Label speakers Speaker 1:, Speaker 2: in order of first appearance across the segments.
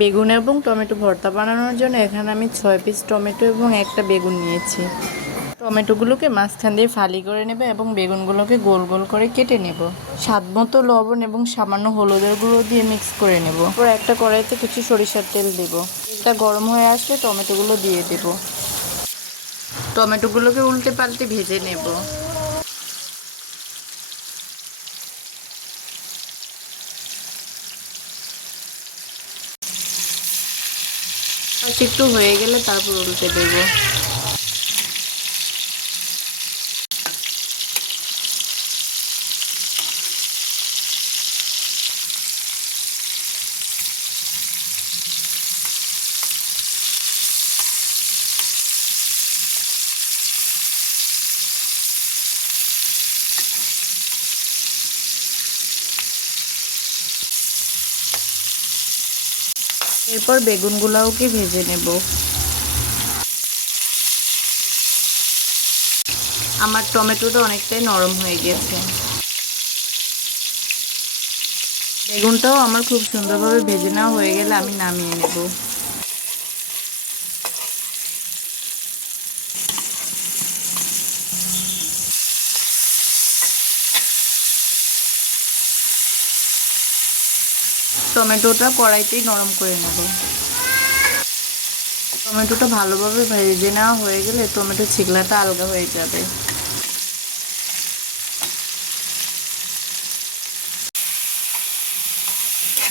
Speaker 1: বেগুন এবং টমেটো ভর্তা বানানোর জন্য এখানে আমি ছয় পিস টমেটো এবং একটা বেগুন নিয়েছি। টমেটোগুলোকে মাঝখান দিয়ে ফালি করে নেবে এবং বেগুনগুলোকে গোল গোল করে কেটে নেব। স্বাদ মতো লবণ এবং সামান্য হলুদের গুঁড়ো দিয়ে মিক্স করে নেব। তারপর একটা কড়াইতে কিছু সরিষার তেল দেব। তেলটা গরম হয়ে আসলে টমেটোগুলো দিয়ে দেব। টমেটোগুলোকে উল্টে পাল্টে ভেজে নেব। একটু হয়ে গেলে তারপর উল্টে দেবো। এরপর বেগুনগুলোকে ভেজে নেব। আমার টমেটোটা অনেকটাই নরম হয়ে গেছে। বেগুনটাও আমার খুব সুন্দরভাবে ভেজে নেওয়া হয়ে গেলে আমি নামিয়ে নেব। টমেটোটা কড়াইতেই নরম করে নেব। টমেটোটা ভালোভাবে ভেজে নেওয়া হয়ে গেলে টমেটো ছিগলাটা আলগা হয়ে যাবে।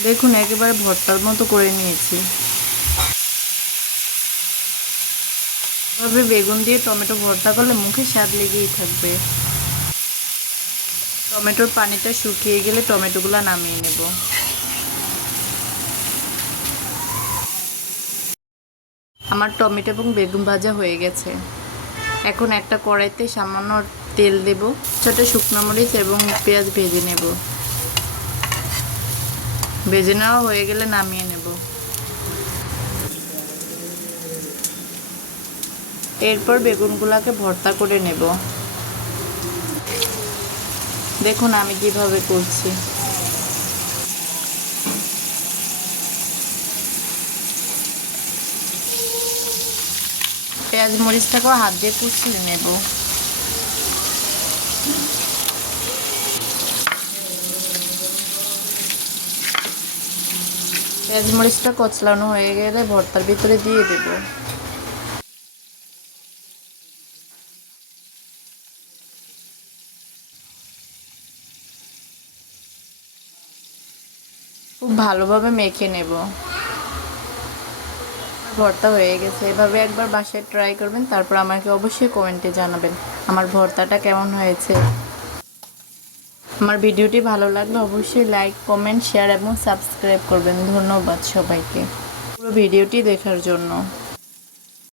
Speaker 1: দেখুন, একেবারে ভর্তার মতো করে নিয়েছি। এভাবে বেগুন দিয়ে টমেটো ভর্তা করলে মুখে স্বাদ লেগেই থাকবে। টমেটোর পানিটা শুকিয়ে গেলে টমেটোগুলো নামিয়ে নেব। আমার টমেটো এবং বেগুন ভাজা হয়ে গেছে। এখন একটা কড়াইতে সামান্য তেল দেব, ছোটো শুকনো মরিচ এবং পেঁয়াজ ভেজে নেব। ভেজে নেওয়া হয়ে গেলে নামিয়ে নেব। এরপর বেগুনগুলোকে ভর্তা করে নেব। দেখুন আমি কীভাবে করছি। পেঁয়াজ মরিচটাকেও হাত দিয়ে কুচিয়ে নেব। পেঁয়াজ মরিচটা কচলানো হয়ে গেলে ভর্তার ভিতরে দিয়ে দেব। খুব ভালোভাবে মেখে নেব। ভর্তা হয়ে গেছে। এভাবে একবার বাসায় ট্রাই করবেন, তারপর আমাকে অবশ্যই কমেন্টে জানাবেন আমার ভর্তাটা কেমন হয়েছে। আমার ভিডিওটি ভালো লাগলে অবশ্যই লাইক কমেন্ট শেয়ার এবং সাবস্ক্রাইব করবেন। ধন্যবাদ সবাইকে। পুরো ভিডিওটি দেখার জন্য।